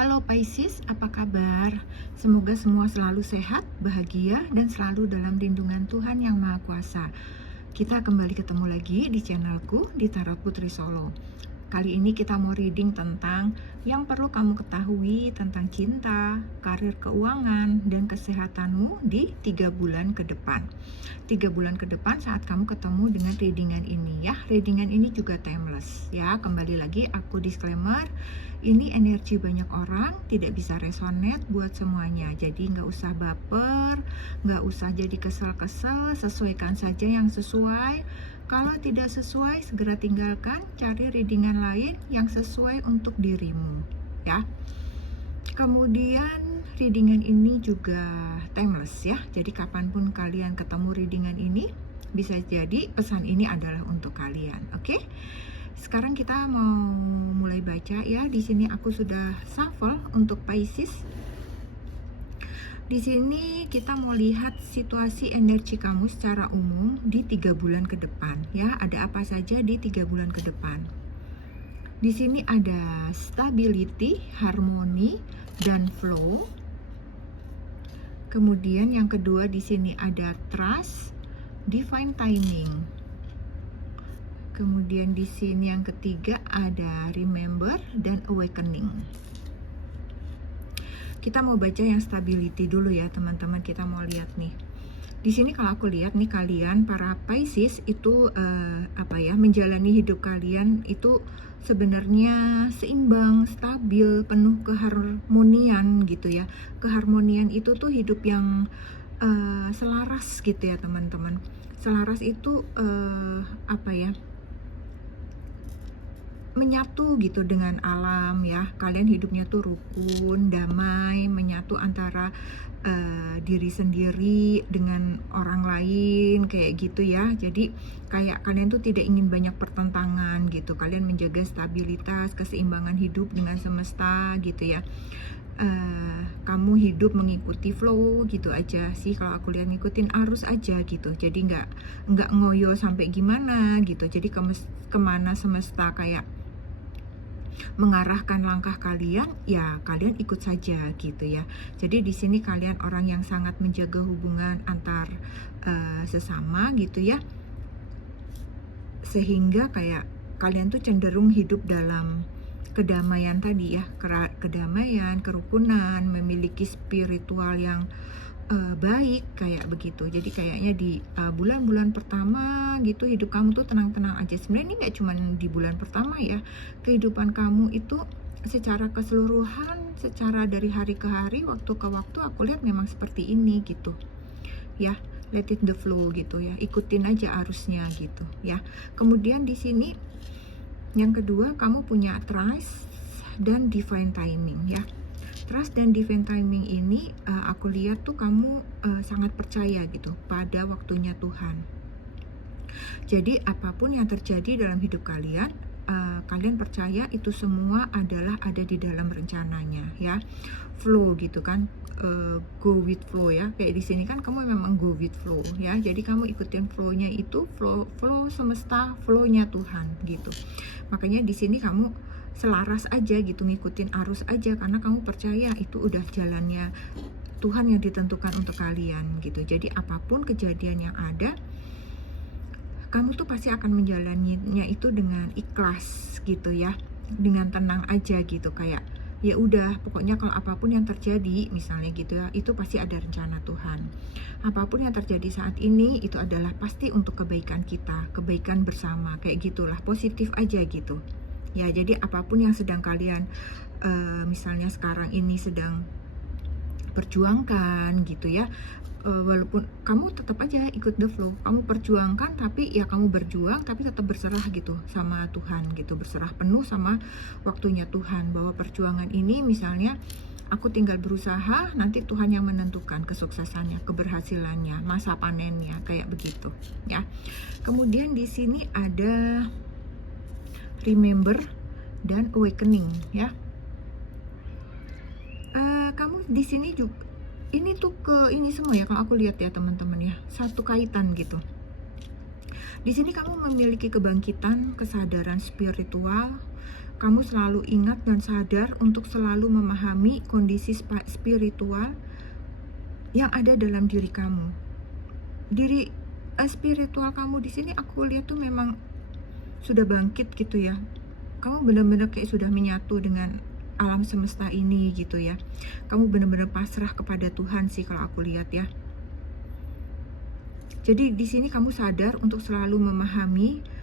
Halo Pisces, apa kabar? Semoga semua selalu sehat, bahagia, dan selalu dalam lindungan Tuhan Yang Maha Kuasa. Kita kembali ketemu lagi di channelku di Tarot Putri Solo. Kali ini kita mau reading tentang yang perlu kamu ketahui tentang cinta, karir, keuangan, dan kesehatanmu di 3 bulan ke depan. 3 bulan ke depan saat kamu ketemu dengan readingan ini ya. Readingan ini juga timeless ya. Kembali lagi aku disclaimer, ini energi banyak orang, tidak bisa resonate buat semuanya. Jadi nggak usah baper, nggak usah jadi kesel-kesel, sesuaikan saja yang sesuai. Kalau tidak sesuai, segera tinggalkan, cari readingan lain yang sesuai untuk dirimu ya. Kemudian readingan ini juga timeless ya. Jadi kapanpun kalian ketemu readingan ini, bisa jadi pesan ini adalah untuk kalian. Oke? Sekarang kita mau mulai baca ya. Di sini aku sudah shuffle untuk Pisces. Di sini kita mau lihat situasi energi kamu secara umum di 3 bulan ke depan ya. Ada apa saja di 3 bulan ke depan? Di sini ada stability, harmoni, dan flow. Kemudian yang kedua di sini ada trust, divine timing. Kemudian di sini yang ketiga ada remember dan awakening. Kita mau baca yang stability dulu ya teman-teman. Kita mau lihat nih. Di sini kalau aku lihat nih, kalian para Pisces itu menjalani hidup kalian itu sebenarnya seimbang, stabil, penuh keharmonian gitu ya. Keharmonian itu tuh hidup yang selaras gitu ya teman-teman. Selaras itu menyatu gitu dengan alam ya. Kalian hidupnya tuh rukun, damai, menyatu antara diri sendiri dengan orang lain kayak gitu ya. Jadi kayak kalian tuh tidak ingin banyak pertentangan gitu. Kalian menjaga stabilitas, keseimbangan hidup dengan semesta gitu ya. Kamu hidup mengikuti flow gitu aja sih. Kalau aku lihat ngikutin arus aja gitu. Jadi nggak ngoyo sampai gimana gitu. Jadi kemana semesta kayak mengarahkan langkah kalian, ya kalian ikut saja gitu ya. Jadi di sini kalian orang yang sangat menjaga hubungan antar sesama gitu ya. Sehingga kayak kalian tuh cenderung hidup dalam kedamaian tadi ya, kedamaian, kerukunan, memiliki spiritual yang baik kayak begitu. Jadi kayaknya di bulan-bulan pertama gitu hidup kamu tuh tenang-tenang aja. Sebenarnya ini nggak cuma di bulan pertama ya. Kehidupan kamu itu secara keseluruhan, secara dari hari ke hari, waktu ke waktu aku lihat memang seperti ini gitu ya. Let it the flow gitu ya. Ikutin aja arusnya gitu ya. Kemudian di sini yang kedua, kamu punya trust dan divine timing ya. Trust dan divine timing ini aku lihat tuh kamu sangat percaya gitu pada waktunya Tuhan. Jadi apapun yang terjadi dalam hidup kalian, kalian percaya itu semua adalah ada di dalam rencananya ya. Flow gitu kan, go with flow ya. Kayak di sini kan kamu memang go with flow ya. Jadi kamu ikutin flow-nya itu, flow semesta, flow-nya Tuhan gitu. Makanya di sini kamu selaras aja gitu, ngikutin arus aja karena kamu percaya itu udah jalannya Tuhan yang ditentukan untuk kalian gitu. Jadi apapun kejadian yang ada, kamu tuh pasti akan menjalaninya itu dengan ikhlas gitu ya, dengan tenang aja gitu. Kayak ya udah, pokoknya kalau apapun yang terjadi misalnya gitu ya, itu pasti ada rencana Tuhan. Apapun yang terjadi saat ini itu adalah pasti untuk kebaikan kita, kebaikan bersama, kayak gitulah, positif aja gitu ya. Jadi apapun yang sedang kalian misalnya sekarang ini sedang perjuangkan gitu ya, walaupun kamu tetap aja ikut the flow, kamu perjuangkan, tapi ya kamu berjuang tapi tetap berserah gitu sama Tuhan gitu, berserah penuh sama waktunya Tuhan, bahwa perjuangan ini misalnya aku tinggal berusaha, nanti Tuhan yang menentukan kesuksesannya, keberhasilannya, masa panennya, kayak begitu ya. Kemudian di sini ada remember dan awakening ya. Kamu di sini juga ini tuh ini semua ya, kalau aku lihat ya teman-teman ya, satu kaitan gitu. Di sini kamu memiliki kebangkitan, kesadaran spiritual, kamu selalu ingat dan sadar untuk selalu memahami kondisi spiritual yang ada dalam diri kamu. Diri spiritual kamu di sini aku lihat tuh memang sudah bangkit gitu ya. Kamu benar-benar kayak sudah menyatu dengan alam semesta ini gitu ya. Kamu benar-benar pasrah kepada Tuhan sih kalau aku lihat ya. Jadi di sini kamu sadar untuk selalu memahami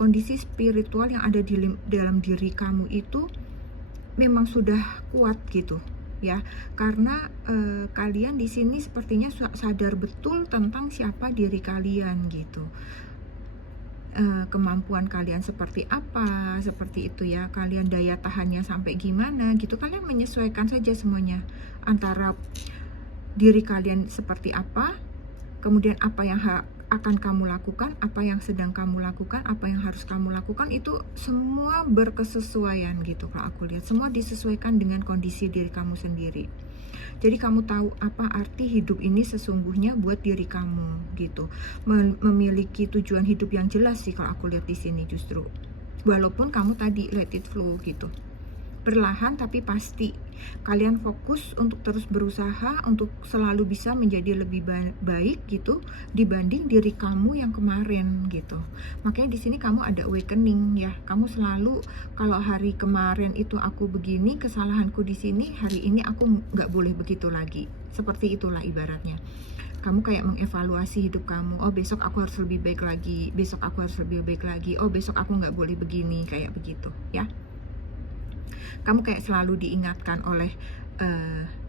kondisi spiritual yang ada di dalam diri kamu itu memang sudah kuat gitu ya, karena kalian di sini sepertinya sadar betul tentang siapa diri kalian gitu, kemampuan kalian seperti apa, seperti itu ya, kalian daya tahannya sampai gimana gitu. Kalian menyesuaikan saja semuanya antara diri kalian seperti apa, kemudian apa yang akan kamu lakukan, apa yang sedang kamu lakukan, apa yang harus kamu lakukan, itu semua berkesesuaian gitu kalau aku lihat. Semua disesuaikan dengan kondisi diri kamu sendiri. Jadi kamu tahu apa arti hidup ini sesungguhnya buat diri kamu gitu. Memiliki tujuan hidup yang jelas sih kalau aku lihat di sini justru. Walaupun kamu tadi let it flow gitu. Perlahan tapi pasti kalian fokus untuk terus berusaha untuk selalu bisa menjadi lebih baik gitu dibanding diri kamu yang kemarin gitu. Makanya di sini kamu ada awakening ya. Kamu selalu kalau hari kemarin itu aku begini, kesalahanku di sini, hari ini aku nggak boleh begitu lagi. Seperti itulah ibaratnya. Kamu kayak mengevaluasi hidup kamu. Oh, besok aku harus lebih baik lagi. Besok aku harus lebih baik lagi. Oh, besok aku nggak boleh begini, kayak begitu ya. Kamu kayak selalu diingatkan oleh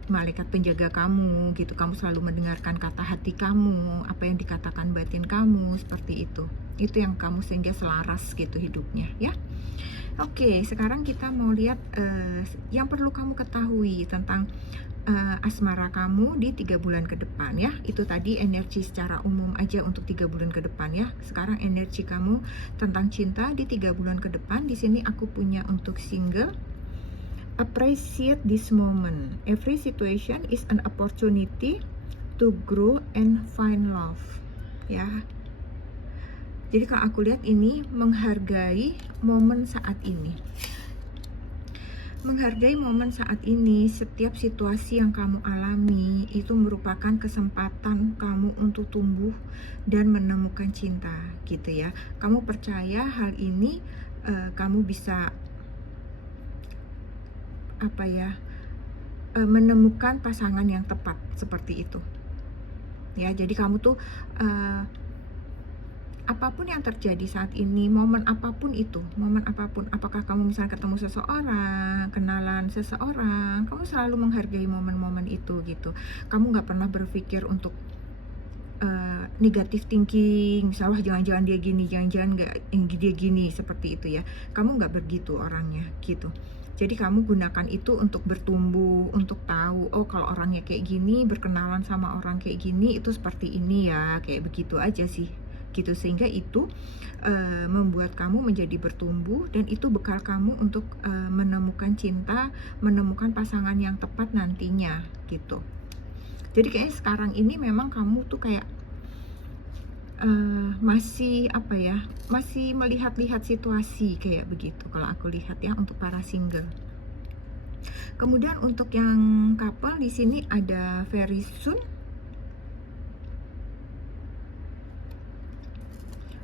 malaikat penjaga kamu gitu. Kamu selalu mendengarkan kata hati kamu, apa yang dikatakan batin kamu, seperti itu. Itu yang kamu sehingga selaras gitu hidupnya ya. Oke, sekarang kita mau lihat yang perlu kamu ketahui tentang asmara kamu di 3 bulan ke depan ya. Itu tadi energi secara umum aja untuk 3 bulan ke depan ya. Sekarang energi kamu tentang cinta di 3 bulan ke depan. Di sini aku punya untuk single. Appreciate this moment. Every situation is an opportunity to grow and find love. Ya. Jadi kalau aku lihat ini menghargai momen saat ini. Menghargai momen saat ini, setiap situasi yang kamu alami itu merupakan kesempatan kamu untuk tumbuh dan menemukan cinta gitu ya. Kamu percaya hal ini kamu bisa menemukan pasangan yang tepat seperti itu ya. Jadi kamu tuh apapun yang terjadi saat ini, momen apapun itu, momen apapun, apakah kamu misalnya ketemu seseorang, kenalan seseorang, kamu selalu menghargai momen-momen itu gitu. Kamu nggak pernah berpikir untuk negative thinking, misalnya jangan-jangan dia gini, jangan-jangan dia gini, seperti itu ya. Kamu nggak begitu orangnya gitu. Jadi kamu gunakan itu untuk bertumbuh, untuk tahu, oh kalau orangnya kayak gini, berkenalan sama orang kayak gini, itu seperti ini ya, kayak begitu aja sih gitu. Sehingga itu membuat kamu menjadi bertumbuh, dan itu bekal kamu untuk menemukan cinta, menemukan pasangan yang tepat nantinya gitu. Jadi kayaknya sekarang ini memang kamu tuh kayak masih melihat-lihat situasi kayak begitu kalau aku lihat ya untuk para single. Kemudian untuk yang couple di sini ada very soon.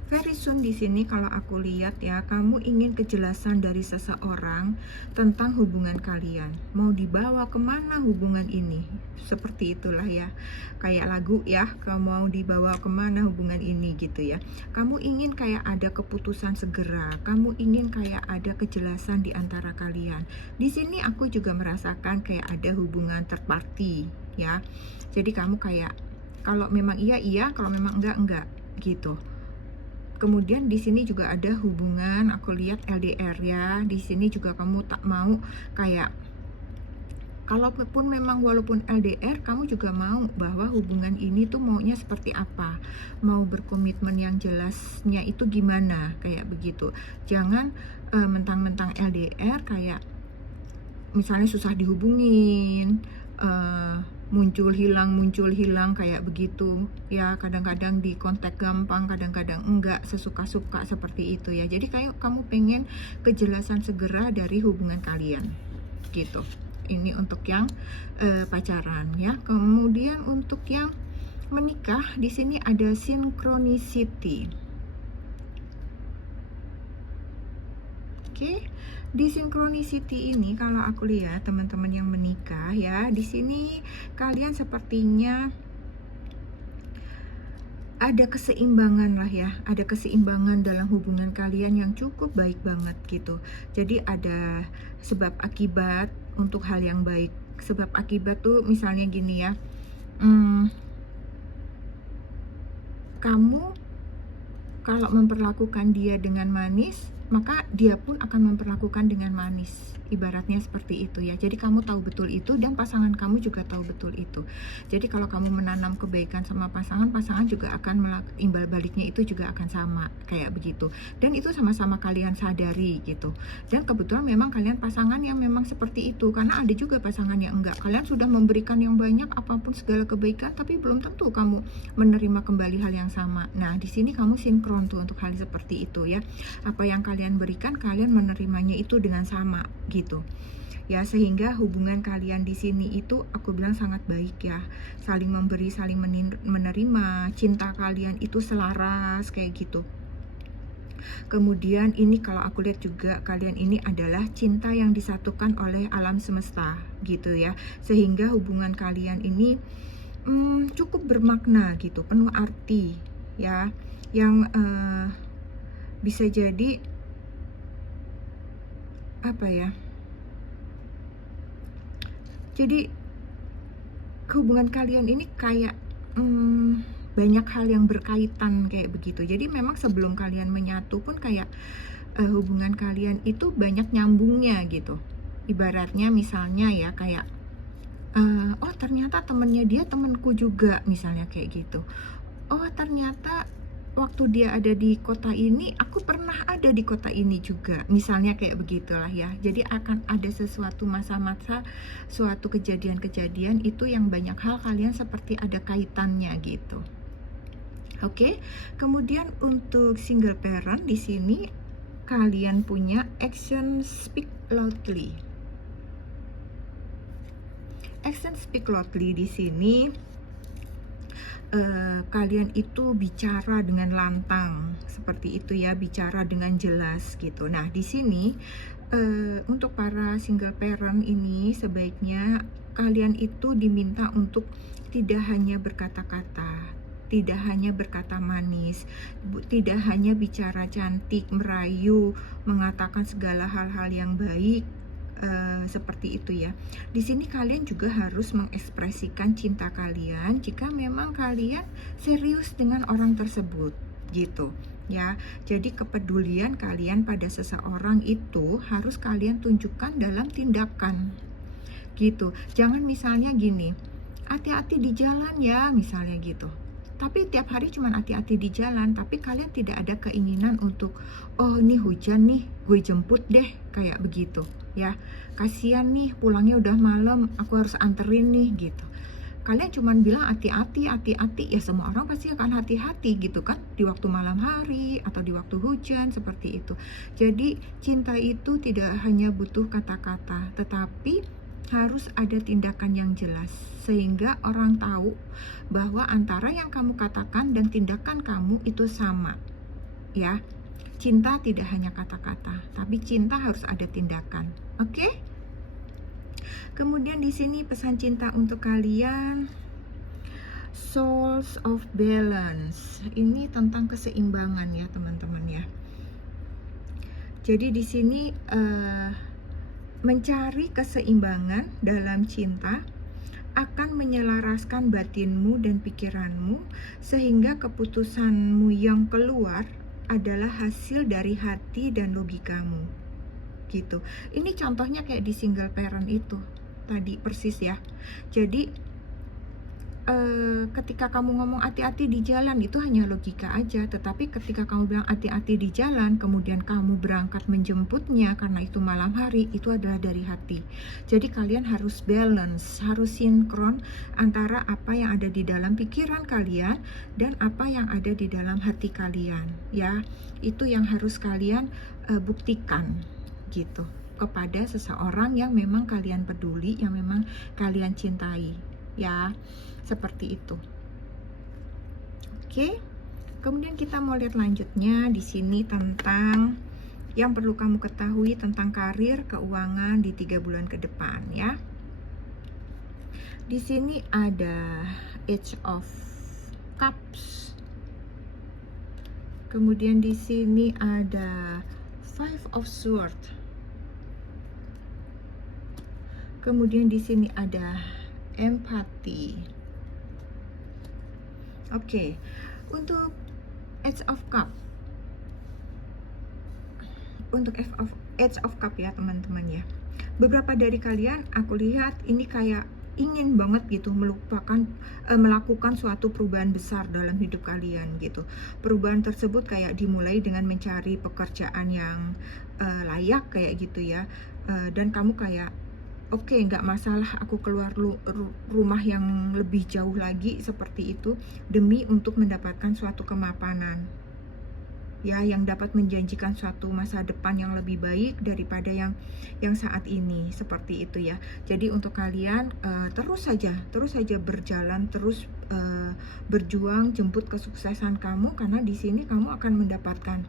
Very soon di sini kalau aku lihat ya, kamu ingin kejelasan dari seseorang tentang hubungan kalian. Mau dibawa kemana hubungan ini? Seperti itulah ya, kayak lagu ya, kamu mau dibawa kemana hubungan ini gitu ya. Kamu ingin kayak ada keputusan segera, kamu ingin kayak ada kejelasan di antara kalian. Di sini aku juga merasakan kayak ada hubungan third party ya. Jadi kamu kayak kalau memang iya, kalau memang enggak gitu. Kemudian di sini juga ada hubungan, aku lihat LDR ya. Di sini juga kamu tak mau kayak, kalaupun memang walaupun LDR, kamu juga mau bahwa hubungan ini tuh maunya seperti apa, mau berkomitmen yang jelasnya itu gimana, kayak begitu. Jangan mentang-mentang LDR kayak misalnya susah dihubungin, muncul hilang kayak begitu ya. Kadang-kadang di kontak gampang, kadang-kadang enggak, sesuka-suka seperti itu ya. Jadi kayak kamu pengen kejelasan segera dari hubungan kalian gitu. Ini untuk yang pacaran ya. Kemudian untuk yang menikah, di sini ada synchronicity. Oke, di synchronicity ini kalau aku lihat teman-teman yang menikah ya, di sini kalian sepertinya ada keseimbangan lah ya, ada keseimbangan dalam hubungan kalian yang cukup baik banget gitu. Jadi ada sebab akibat untuk hal yang baik. Sebab akibat tuh misalnya gini ya, kamu kalau memperlakukan dia dengan manis, maka dia pun akan memperlakukan dengan manis. Ibaratnya seperti itu ya. Jadi kamu tahu betul itu dan pasangan kamu juga tahu betul itu. Jadi kalau kamu menanam kebaikan sama pasangan, pasangan juga akan imbal baliknya itu juga akan sama kayak begitu. Dan itu sama-sama kalian sadari gitu. Dan kebetulan memang kalian pasangan yang memang seperti itu. Karena ada juga pasangan yang enggak. Kalian sudah memberikan yang banyak apapun segala kebaikan, tapi belum tentu kamu menerima kembali hal yang sama. Nah, di sini kamu sinkron tuh untuk hal seperti itu ya. Apa yang kalian berikan, kalian menerimanya itu dengan sama gitu ya, sehingga hubungan kalian di sini itu aku bilang sangat baik ya, saling memberi, saling menerima, cinta kalian itu selaras kayak gitu. Kemudian ini kalau aku lihat juga kalian ini adalah cinta yang disatukan oleh alam semesta gitu ya, sehingga hubungan kalian ini cukup bermakna gitu, penuh arti ya, yang bisa jadi apa ya, jadi hubungan kalian ini kayak banyak hal yang berkaitan kayak begitu. Jadi memang sebelum kalian menyatu pun kayak hubungan kalian itu banyak nyambungnya gitu. Ibaratnya misalnya ya kayak oh ternyata temennya dia temenku juga, misalnya kayak gitu. Oh ternyata waktu dia ada di kota ini, aku pernah ada di kota ini juga, misalnya kayak begitulah ya. Jadi akan ada sesuatu masa-masa, suatu kejadian-kejadian itu yang banyak hal kalian seperti ada kaitannya gitu. Oke, kemudian untuk single parent di sini kalian punya action speak loudly. Action speak loudly di sini kalian itu bicara dengan lantang seperti itu ya, bicara dengan jelas gitu. Nah, di sini untuk para single parent ini sebaiknya kalian itu diminta untuk tidak hanya berkata-kata, tidak hanya berkata manis, tidak hanya bicara cantik, merayu, mengatakan segala hal-hal yang baik. Seperti itu ya. Di sini kalian juga harus mengekspresikan cinta kalian jika memang kalian serius dengan orang tersebut gitu ya. Jadi kepedulian kalian pada seseorang itu harus kalian tunjukkan dalam tindakan gitu. Jangan misalnya gini, hati-hati di jalan ya, misalnya gitu. Tapi tiap hari cuma hati-hati di jalan, tapi kalian tidak ada keinginan untuk, oh ini hujan nih, gue jemput deh, kayak begitu ya. Kasihan nih, pulangnya udah malam, aku harus anterin nih gitu. Kalian cuma bilang hati-hati, hati-hati, ya semua orang pasti akan hati-hati gitu kan, di waktu malam hari atau di waktu hujan seperti itu. Jadi cinta itu tidak hanya butuh kata-kata, tetapi harus ada tindakan yang jelas sehingga orang tahu bahwa antara yang kamu katakan dan tindakan kamu itu sama ya. Cinta tidak hanya kata-kata, tapi cinta harus ada tindakan. Oke? Kemudian di sini pesan cinta untuk kalian, Souls of Balance. Ini tentang keseimbangan ya, teman-teman ya. Jadi di sini mencari keseimbangan dalam cinta akan menyelaraskan batinmu dan pikiranmu sehingga keputusanmu yang keluar adalah hasil dari hati dan logikamu gitu. Ini contohnya kayak di single parent itu tadi persis ya. Jadi ketika kamu ngomong hati-hati di jalan itu hanya logika aja, tetapi ketika kamu bilang hati-hati di jalan, kemudian kamu berangkat menjemputnya karena itu malam hari, itu adalah dari hati. Jadi kalian harus balance, harus sinkron antara apa yang ada di dalam pikiran kalian dan apa yang ada di dalam hati kalian, ya. Itu yang harus kalian buktikan gitu kepada seseorang yang memang kalian peduli, yang memang kalian cintai, ya. Seperti itu. Oke. Kemudian kita mau lihat lanjutnya di sini tentang yang perlu kamu ketahui tentang karir, keuangan di 3 bulan ke depan, ya. Di sini ada Age of Cups. Kemudian di sini ada Five of Swords. Kemudian di sini ada empati. Oke, untuk Age of Cup, Age of Cup ya teman-teman ya. Beberapa dari kalian aku lihat ini kayak ingin banget gitu melakukan suatu perubahan besar dalam hidup kalian gitu. Perubahan tersebut kayak dimulai dengan mencari pekerjaan yang layak kayak gitu ya. Dan kamu kayak oke, nggak masalah aku keluar rumah yang lebih jauh lagi seperti itu demi untuk mendapatkan suatu kemapanan, ya, yang dapat menjanjikan suatu masa depan yang lebih baik daripada yang saat ini, seperti itu ya. Jadi untuk kalian terus saja berjalan, terus berjuang jemput kesuksesan kamu, karena di sini kamu akan mendapatkan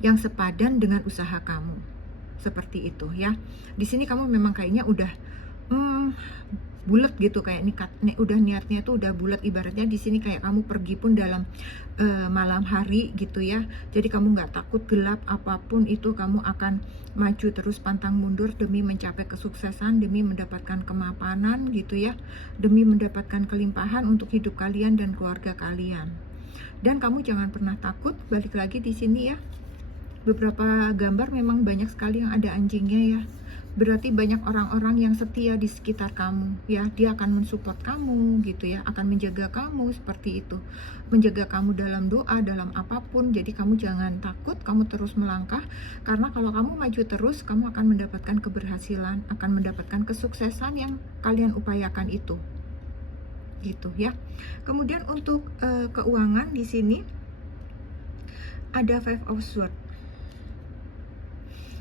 yang sepadan dengan usaha kamu. Seperti itu ya. Di sini kamu memang kayaknya udah bulat gitu, kayak udah niatnya tuh udah bulat. Ibaratnya di sini kayak kamu pergi pun dalam malam hari gitu ya. Jadi kamu nggak takut gelap apapun itu, kamu akan maju terus pantang mundur demi mencapai kesuksesan, demi mendapatkan kemapanan gitu ya, demi mendapatkan kelimpahan untuk hidup kalian dan keluarga kalian. Dan kamu jangan pernah takut, balik lagi di sini ya. Beberapa gambar memang banyak sekali yang ada anjingnya ya. Berarti banyak orang-orang yang setia di sekitar kamu ya. Dia akan mensupport kamu gitu ya, akan menjaga kamu seperti itu. Menjaga kamu dalam doa, dalam apapun. Jadi kamu jangan takut, kamu terus melangkah. Karena kalau kamu maju terus, kamu akan mendapatkan keberhasilan, akan mendapatkan kesuksesan yang kalian upayakan itu. Gitu ya. Kemudian untuk keuangan di sini ada Five of Swords.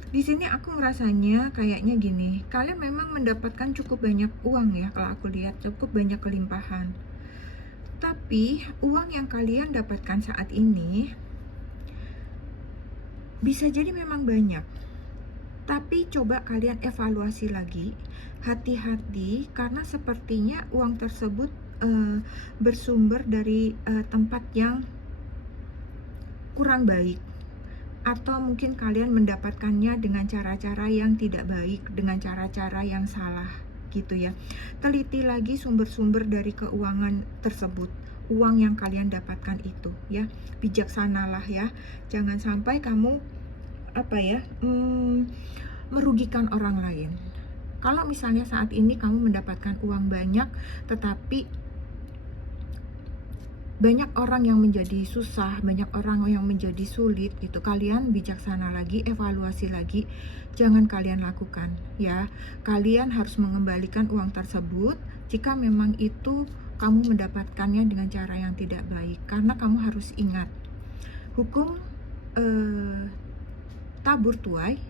Di sini aku ngerasanya kayaknya gini, kalian memang mendapatkan cukup banyak uang ya, kalau aku lihat cukup banyak kelimpahan. Tapi uang yang kalian dapatkan saat ini bisa jadi memang banyak. Tapi coba kalian evaluasi lagi, hati-hati, karena sepertinya uang tersebut bersumber dari tempat yang kurang baik. Atau mungkin kalian mendapatkannya dengan cara-cara yang tidak baik, dengan cara-cara yang salah gitu ya. Teliti lagi sumber-sumber dari keuangan tersebut, uang yang kalian dapatkan itu ya. Bijaksanalah ya, jangan sampai kamu merugikan orang lain. Kalau misalnya saat ini kamu mendapatkan uang banyak, tetapi banyak orang yang menjadi susah, banyak orang yang menjadi sulit gitu. Kalian bijaksana lagi, evaluasi lagi, jangan kalian lakukan ya. Kalian harus mengembalikan uang tersebut jika memang itu kamu mendapatkannya dengan cara yang tidak baik. Karena kamu harus ingat, hukum tabur tuai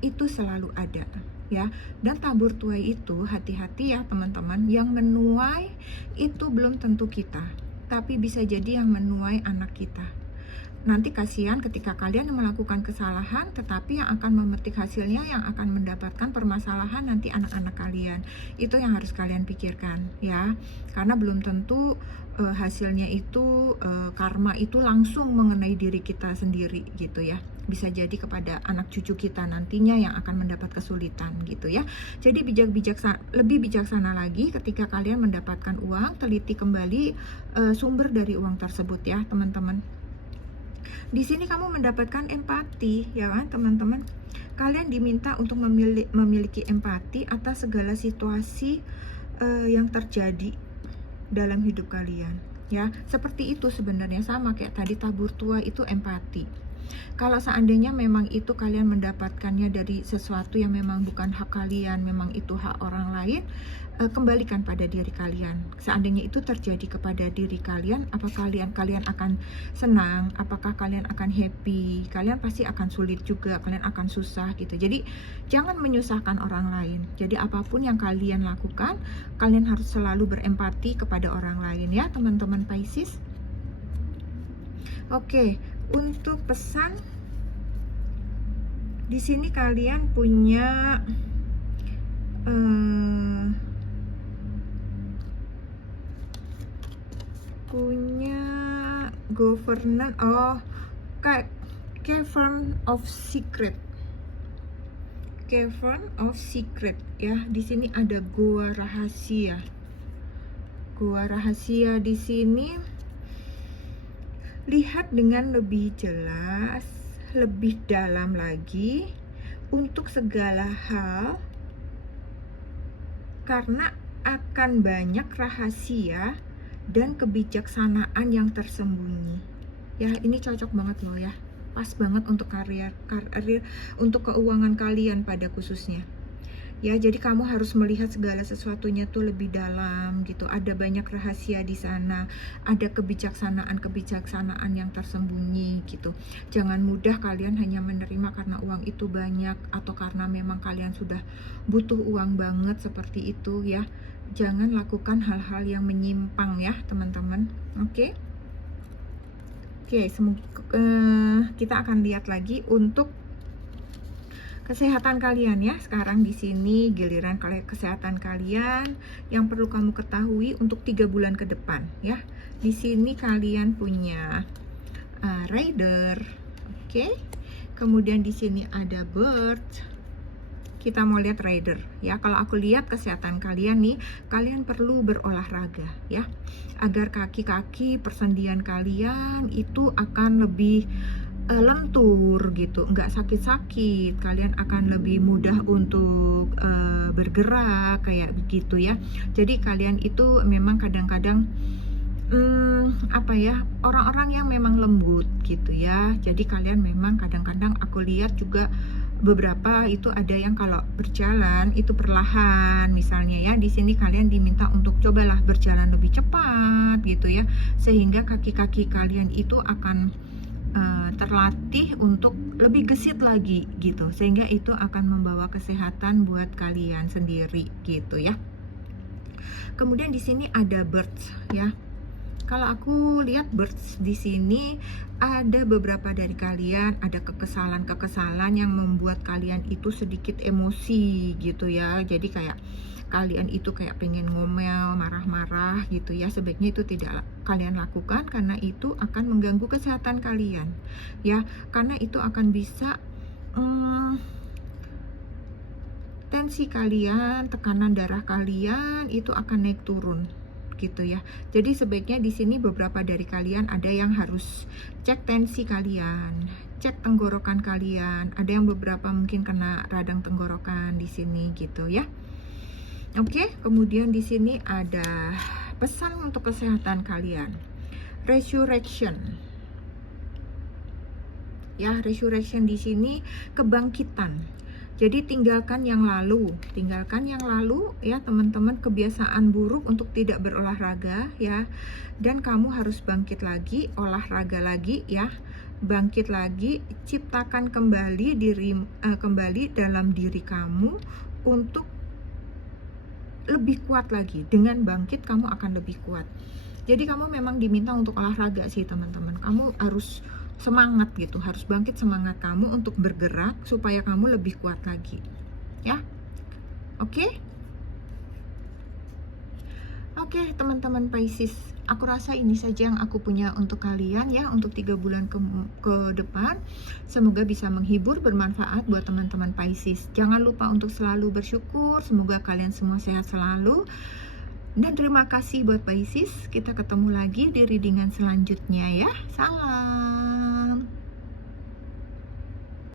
itu selalu ada ya. Dan tabur tuai itu hati-hati ya teman-teman, yang menuai itu belum tentu kita, tapi bisa jadi yang menuai anak kita. Nanti kasihan ketika kalian melakukan kesalahan, tetapi yang akan memetik hasilnya, yang akan mendapatkan permasalahan nanti anak-anak kalian. Itu yang harus kalian pikirkan ya, karena belum tentu hasilnya itu karma itu langsung mengenai diri kita sendiri gitu ya. Bisa jadi kepada anak cucu kita nantinya yang akan mendapat kesulitan gitu ya. Jadi lebih bijaksana lagi ketika kalian mendapatkan uang, teliti kembali sumber dari uang tersebut ya teman-teman. Di sini kamu mendapatkan empati ya kan teman-teman. Kalian diminta untuk memiliki empati atas segala situasi yang terjadi dalam hidup kalian ya. Seperti itu sebenarnya, sama kayak tadi tabur tua itu empati. Kalau seandainya memang itu kalian mendapatkannya dari sesuatu yang memang bukan hak kalian, memang itu hak orang lain, kembalikan pada diri kalian. Seandainya itu terjadi kepada diri kalian, apa kalian akan senang? Apakah kalian akan happy? Kalian pasti akan sulit juga, kalian akan susah gitu. Jadi jangan menyusahkan orang lain. Jadi apapun yang kalian lakukan, kalian harus selalu berempati kepada orang lain ya, teman-teman Pisces. Oke. Untuk pesan di sini kalian punya governance, cavern of secret. Cavern of secret ya. Di sini ada goa rahasia. Goa rahasia di sini. Lihat dengan lebih jelas, lebih dalam lagi untuk segala hal, karena akan banyak rahasia dan kebijaksanaan yang tersembunyi. Ya, ini cocok banget loh ya. Pas banget untuk karir, untuk keuangan kalian pada khususnya. Ya, jadi kamu harus melihat segala sesuatunya tuh lebih dalam gitu. Ada banyak rahasia di sana, ada kebijaksanaan yang tersembunyi gitu. Jangan mudah kalian hanya menerima karena uang itu banyak atau karena memang kalian sudah butuh uang banget seperti itu ya. Jangan lakukan hal-hal yang menyimpang ya, teman-teman. Oke. Kita akan lihat lagi untuk kesehatan kalian ya. Sekarang di sini giliran kesehatan kalian yang perlu kamu ketahui untuk 3 bulan ke depan ya. Di sini kalian punya Rider, oke. Kemudian di sini ada Bird. Kita mau lihat Rider ya. Kalau aku lihat kesehatan kalian nih, kalian perlu berolahraga ya, agar kaki-kaki persendian kalian itu akan lebih lentur gitu, nggak sakit-sakit. Kalian akan lebih mudah untuk bergerak kayak begitu ya. Jadi kalian itu memang kadang-kadang orang-orang yang memang lembut gitu ya. Jadi kalian memang kadang-kadang aku lihat juga beberapa itu ada yang kalau berjalan itu perlahan misalnya ya. Di sini kalian diminta untuk cobalah berjalan lebih cepat gitu ya, sehingga kaki-kaki kalian itu akan terlatih untuk lebih gesit lagi gitu, sehingga itu akan membawa kesehatan buat kalian sendiri gitu ya. Kemudian di sini ada Birds ya. Kalau aku lihat Birds di sini ada beberapa dari kalian ada kekesalan yang membuat kalian itu sedikit emosi gitu ya. Jadi kayak kalian itu kayak pengen ngomel, marah-marah gitu ya. Sebaiknya itu tidak kalian lakukan karena itu akan mengganggu kesehatan kalian ya. Karena itu akan bisa tensi kalian, tekanan darah kalian itu akan naik turun gitu ya. Jadi sebaiknya di sini beberapa dari kalian ada yang harus cek tensi kalian, cek tenggorokan kalian. Ada yang beberapa mungkin kena radang tenggorokan di sini gitu ya. Oke, kemudian di sini ada pesan untuk kesehatan kalian. Resurrection. Ya, resurrection di sini kebangkitan. Jadi tinggalkan yang lalu ya teman-teman, kebiasaan buruk untuk tidak berolahraga ya. Dan kamu harus bangkit lagi, olahraga lagi ya. Bangkit lagi, ciptakan kembali kembali dalam diri kamu untuk lebih kuat lagi. Dengan bangkit kamu akan lebih kuat. Jadi kamu memang diminta untuk olahraga sih teman-teman. Kamu harus semangat gitu, harus bangkit semangat kamu untuk bergerak supaya kamu lebih kuat lagi ya. Oke, teman-teman Pisces, aku rasa ini saja yang aku punya untuk kalian ya, untuk 3 bulan ke depan. Semoga bisa menghibur, bermanfaat buat teman-teman Pisces. Jangan lupa untuk selalu bersyukur. Semoga kalian semua sehat selalu. Dan terima kasih buat Pisces. Kita ketemu lagi di readingan selanjutnya ya. Salam.